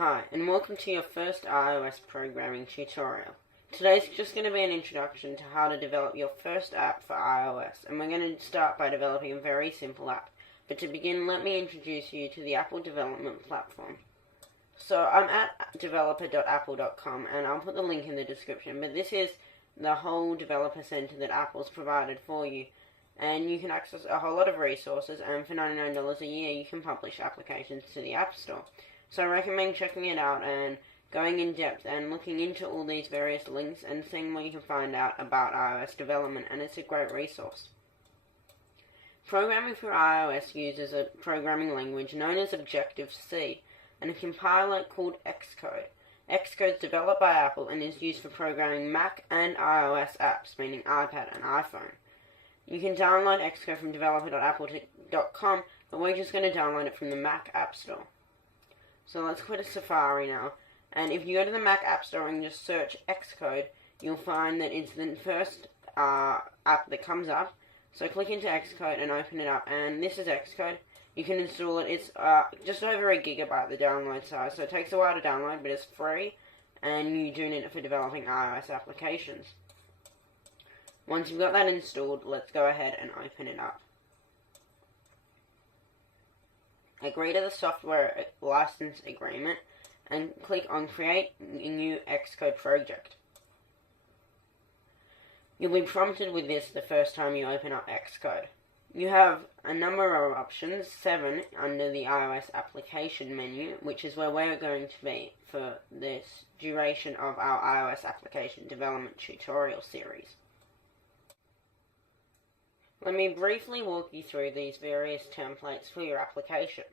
Hi, and welcome to your first iOS programming tutorial. Today's just going to be an introduction to how to develop your first app for iOS, and we're going to start by developing a very simple app. But to begin, let me introduce you to the Apple development platform. So I'm at developer.apple.com, and I'll put the link in the description, but this is the whole developer center that Apple's provided for you. And you can access a whole lot of resources, and for $99 a year you can publish applications to the App Store. So I recommend checking it out and going in depth and looking into all these various links and seeing what you can find out about iOS development, and it's a great resource. Programming for iOS uses a programming language known as Objective-C and a compiler called Xcode. Xcode is developed by Apple and is used for programming Mac and iOS apps, meaning iPad and iPhone. You can download Xcode from developer.apple.com, but we're just going to download it from the Mac App Store. So let's go to Safari now, and if you go to the Mac App Store and just search Xcode, you'll find that it's the first app that comes up. So click into Xcode and open it up, and this is Xcode. You can install it. It's just over 1 gigabyte, the download size, so it takes a while to download, but it's free, and you do need it for developing iOS applications. Once you've got that installed, let's go ahead and open it up. Agree to the software license agreement and click on Create a New Xcode Project. You'll be prompted with this the first time you open up Xcode. You have a number of options, 7 under the iOS application menu, which is where we're going to be for this duration of our iOS application development tutorial series. Let me briefly walk you through these various templates for your application.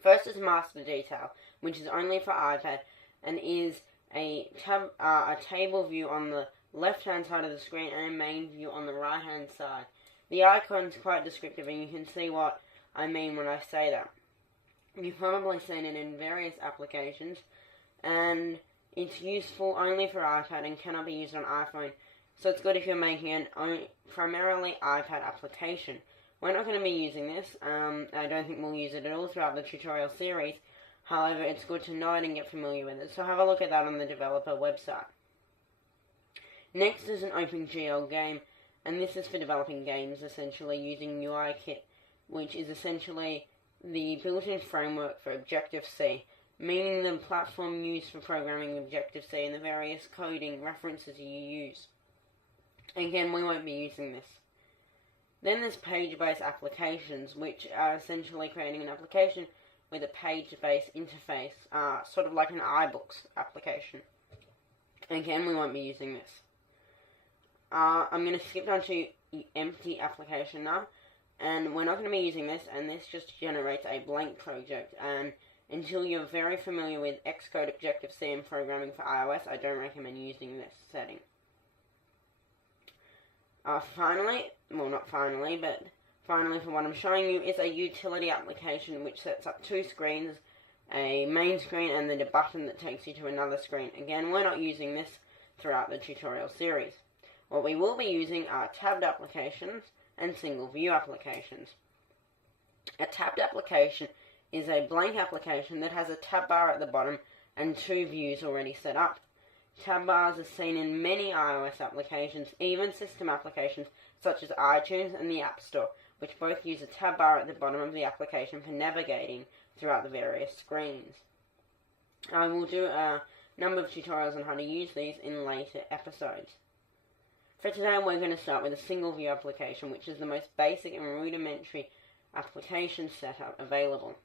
First is Master Detail, which is only for iPad and is a table view on the left-hand side of the screen and a main view on the right-hand side. The icon's quite descriptive, and you can see what I mean when I say that. You've probably seen it in various applications, and it's useful only for iPad and cannot be used on iPhone. So it's good if you're making an primarily iPad application. We're not going to be using this. I don't think we'll use it at all throughout the tutorial series. However, it's good to know it and get familiar with it. So have a look at that on the developer website. Next is an OpenGL game, and this is for developing games, essentially using UIKit, which is essentially the built-in framework for Objective-C, meaning the platform used for programming Objective-C and the various coding references you use. Again, we won't be using this. Then there's page-based applications, which are essentially creating an application with a page-based interface, sort of like an iBooks application. Again, we won't be using this. I'm going to skip down to empty application now, and we're not going to be using this, and this just generates a blank project, and until you're very familiar with Xcode, Objective-C, and programming for iOS, I don't recommend using this setting. Finally for what I'm showing you, is a utility application which sets up 2 screens, a main screen and then a button that takes you to another screen. Again, we're not using this throughout the tutorial series. What we will be using are tabbed applications and single view applications. A tabbed application is a blank application that has a tab bar at the bottom and 2 views already set up. Tab bars are seen in many iOS applications, even system applications such as iTunes and the App Store, which both use a tab bar at the bottom of the application for navigating throughout the various screens. I will do a number of tutorials on how to use these in later episodes. For today, we're going to start with a single view application, which is the most basic and rudimentary application setup available.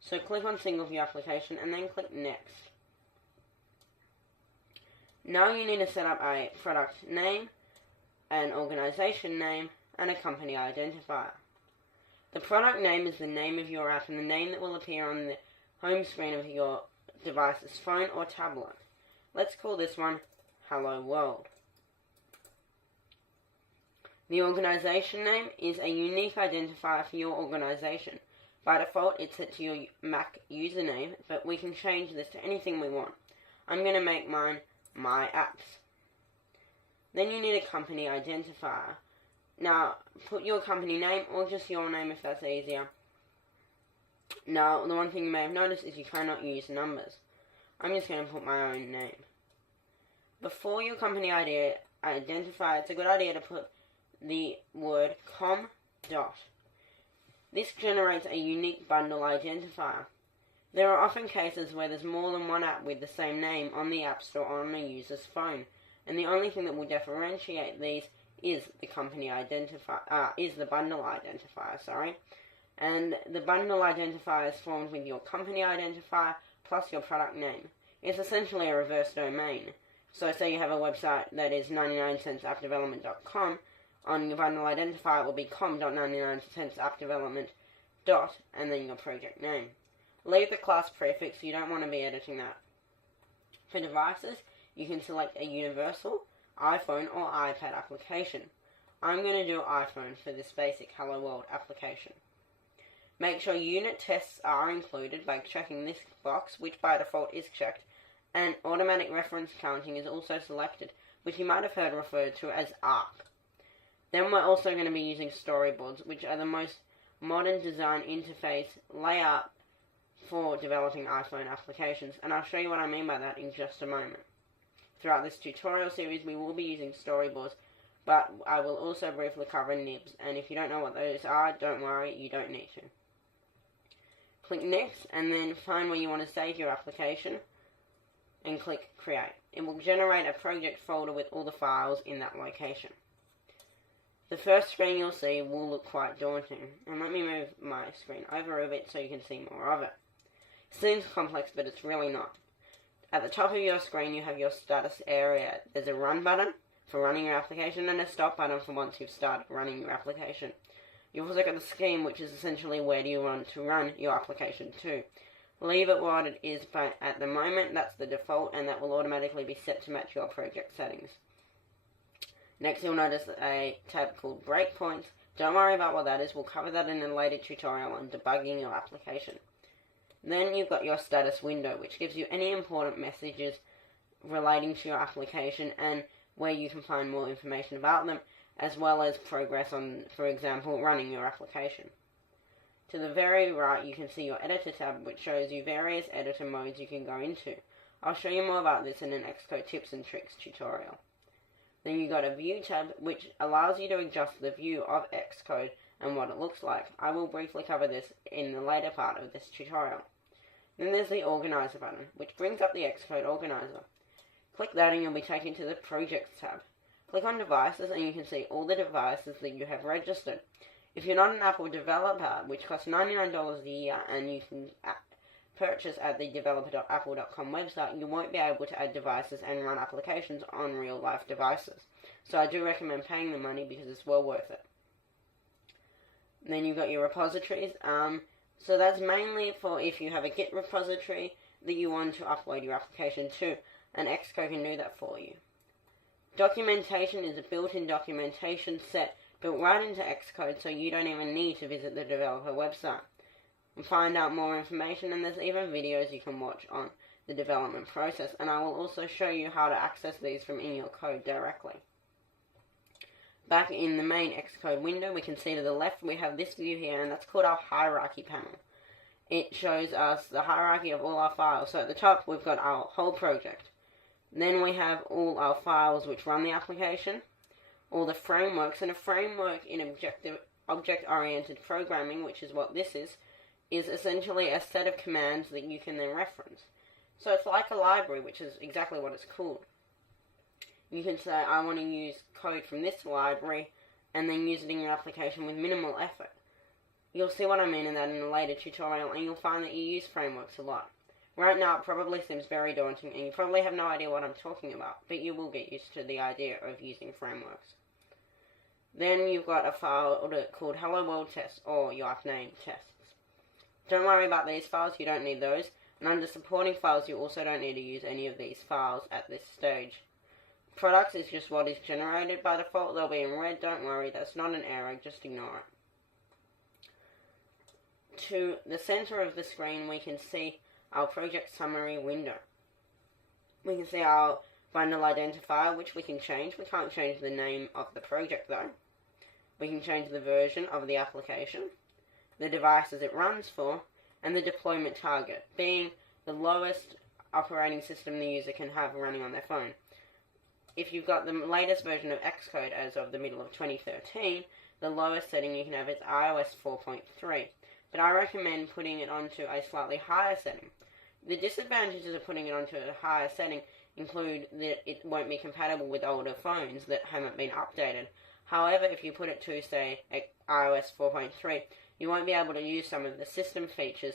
So click on single view application and then click next. Now you need to set up a product name, an organization name, and a company identifier. The product name is the name of your app and the name that will appear on the home screen of your device's phone or tablet. Let's call this one Hello World. The organization name is a unique identifier for your organization. By default, it's set to your Mac username, but we can change this to anything we want. I'm going to make mine My Apps. Then you need a company identifier. Now, put your company name or just your name if that's easier. Now, the one thing you may have noticed is you cannot use numbers. I'm just going to put my own name. Before your company identifier, it's a good idea to put the word com dot. This generates a unique bundle identifier. There are often cases where there's more than one app with the same name on the App Store or on a user's phone, and the only thing that will differentiate these is the company identifier, is the bundle identifier, And the bundle identifier is formed with your company identifier plus your product name. It's essentially a reverse domain. So say you have a website that is 99centsappdevelopment.com, on your bundle identifier it will be com.99centsappdevelopment. And then your project name. Leave the class prefix, you don't want to be editing that. For devices, you can select a universal, iPhone or iPad application. I'm going to do iPhone for this basic Hello World application. Make sure unit tests are included by checking this box, which by default is checked, and automatic reference counting is also selected, which you might have heard referred to as ARC. Then we're also going to be using storyboards, which are the most modern design interface layout for developing iPhone applications, and I'll show you what I mean by that in just a moment. Throughout this tutorial series we will be using storyboards, but I will also briefly cover nibs, and if you don't know what those are, don't worry, you don't need to. Click Next, and then find where you want to save your application, and click Create. It will generate a project folder with all the files in that location. The first screen you'll see will look quite daunting, and let me move my screen over a bit so you can see more of it. It seems complex, but it's really not. At the top of your screen you have your status area. There's a Run button for running your application and a Stop button for once you've started running your application. You've also got the scheme, which is essentially where do you want to run your application to. Leave it what it is, but at the moment that's the default, and that will automatically be set to match your project settings. Next you'll notice a tab called Breakpoints. Don't worry about what that is, we'll cover that in a later tutorial on debugging your application. Then you've got your status window, which gives you any important messages relating to your application and where you can find more information about them, as well as progress on, for example, running your application. To the very right you can see your editor tab, which shows you various editor modes you can go into. I'll show you more about this in an Xcode tips and tricks tutorial. Then you've got a View tab, which allows you to adjust the view of Xcode and what it looks like. I will briefly cover this in the later part of this tutorial. Then there's the Organizer button, which brings up the Xcode Organizer. Click that and you'll be taken to the Projects tab. Click on Devices and you can see all the devices that you have registered. If you're not an Apple developer, which costs $99 a year and you can purchase at the developer.apple.com website, you won't be able to add devices and run applications on real-life devices. So I do recommend paying the money because it's well worth it. Then you've got your repositories. So that's mainly for if you have a Git repository that you want to upload your application to, and Xcode can do that for you. Documentation is a built-in documentation set built right into Xcode, so you don't even need to visit the developer website and find out more information, and there's even videos you can watch on the development process, and I will also show you how to access these from in your code directly. Back in the main Xcode window, we can see to the left we have this view here, and that's called our hierarchy panel. It shows us the hierarchy of all our files. So at the top we've got our whole project. Then we have all our files which run the application, all the frameworks, and a framework in object-oriented programming, which is what this is essentially a set of commands that you can then reference. So it's like a library, which is exactly what it's called. You can say, I want to use code from this library, and then use it in your application with minimal effort. You'll see what I mean in that in a later tutorial, and you'll find that you use frameworks a lot. Right now, it probably seems very daunting, and you probably have no idea what I'm talking about, but you will get used to the idea of using frameworks. Then you've got a file called Hello World Test, or you have named tests. Don't worry about these files, you don't need those, and under supporting files you also don't need to use any of these files at this stage. Products is just what is generated by default. They'll be in red, don't worry, that's not an error, just ignore it. To the center of the screen we can see our project summary window. We can see our bundle identifier, which we can change. We can't change the name of the project though. We can change the version of the application, the devices it runs for, and the deployment target, being the lowest operating system the user can have running on their phone. If you've got the latest version of Xcode as of the middle of 2013, the lowest setting you can have is iOS 4.3, but I recommend putting it onto a slightly higher setting. The disadvantages of putting it onto a higher setting include that it won't be compatible with older phones that haven't been updated. However, if you put it to, say, iOS 4.3, you won't be able to use some of the system features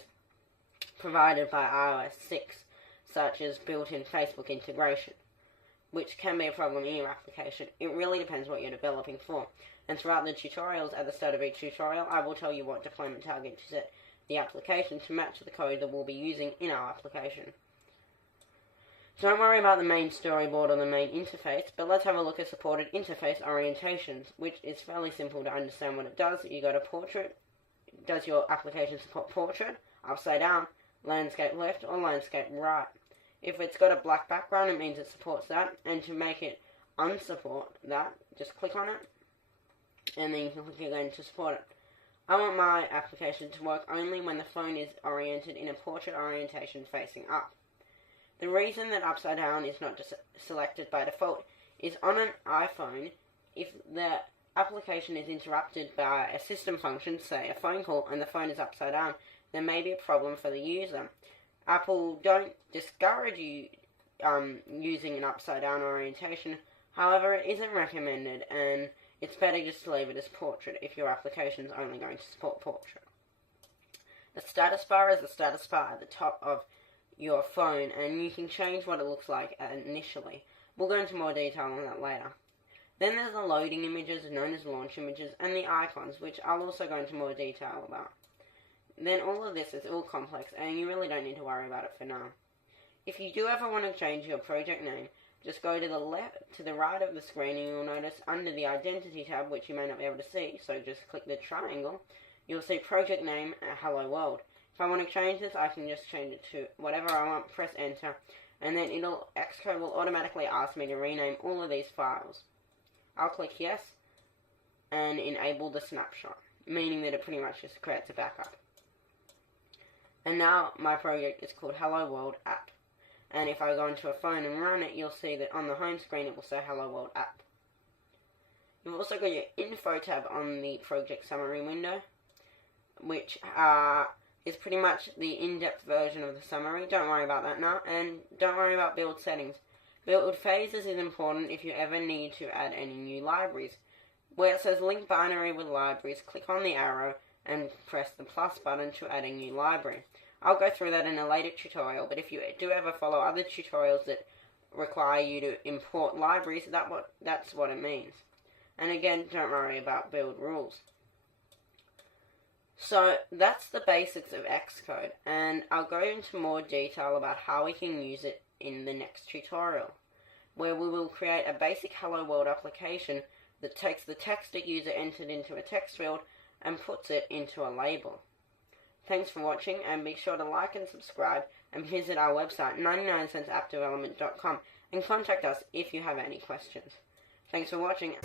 provided by iOS 6, such as built-in Facebook integration, which can be a problem in your application. It really depends what you're developing for. And throughout the tutorials, at the start of each tutorial, I will tell you what deployment target to set the application to match the code that we'll be using in our application. Don't worry about the main storyboard or the main interface, but let's have a look at supported interface orientations, which is fairly simple to understand what it does. You go to portrait. Does your application support portrait, upside down, landscape left, or landscape right? If it's got a black background, it means it supports that, and to make it unsupport that, just click on it, and then you can click again to support it. I want my application to work only when the phone is oriented in a portrait orientation facing up. The reason that upside down is not just selected by default is on an iPhone, if the application is interrupted by a system function, say a phone call, and the phone is upside down, there may be a problem for the user. Apple don't discourage you using an upside down orientation, however it isn't recommended, and it's better just to leave it as portrait if your application is only going to support portrait. The status bar is the status bar at the top of your phone, and you can change what it looks like initially. We'll go into more detail on that later. Then there's the loading images, known as launch images, and the icons, which I'll also go into more detail about. Then all of this is all complex, and you really don't need to worry about it for now. If you do ever want to change your project name, just go to the right of the screen, and you'll notice under the Identity tab, which you may not be able to see, so just click the triangle, you'll see Project Name Hello World. If I want to change this, I can just change it to whatever I want, press enter, and then Xcode will automatically ask me to rename all of these files. I'll click yes, and enable the snapshot, meaning that it pretty much just creates a backup. And now my project is called Hello World App. And if I go into a phone and run it, you'll see that on the home screen it will say Hello World App. You've also got your Info tab on the project summary window, which is pretty much the in-depth version of the summary. Don't worry about that now, and don't worry about build settings. Build phases is important if you ever need to add any new libraries. Where it says link binary with libraries, click on the arrow and press the plus button to add a new library. I'll go through that in a later tutorial, but if you do ever follow other tutorials that require you to import libraries, that's what it means. And again, don't worry about build rules. So that's the basics of Xcode, and I'll go into more detail about how we can use it in the next tutorial, where we will create a basic Hello World application that takes the text a user entered into a text field and puts it into a label. Thanks for watching, and be sure to like and subscribe, and visit our website 99centsappdevelopment.com and contact us if you have any questions. Thanks for watching.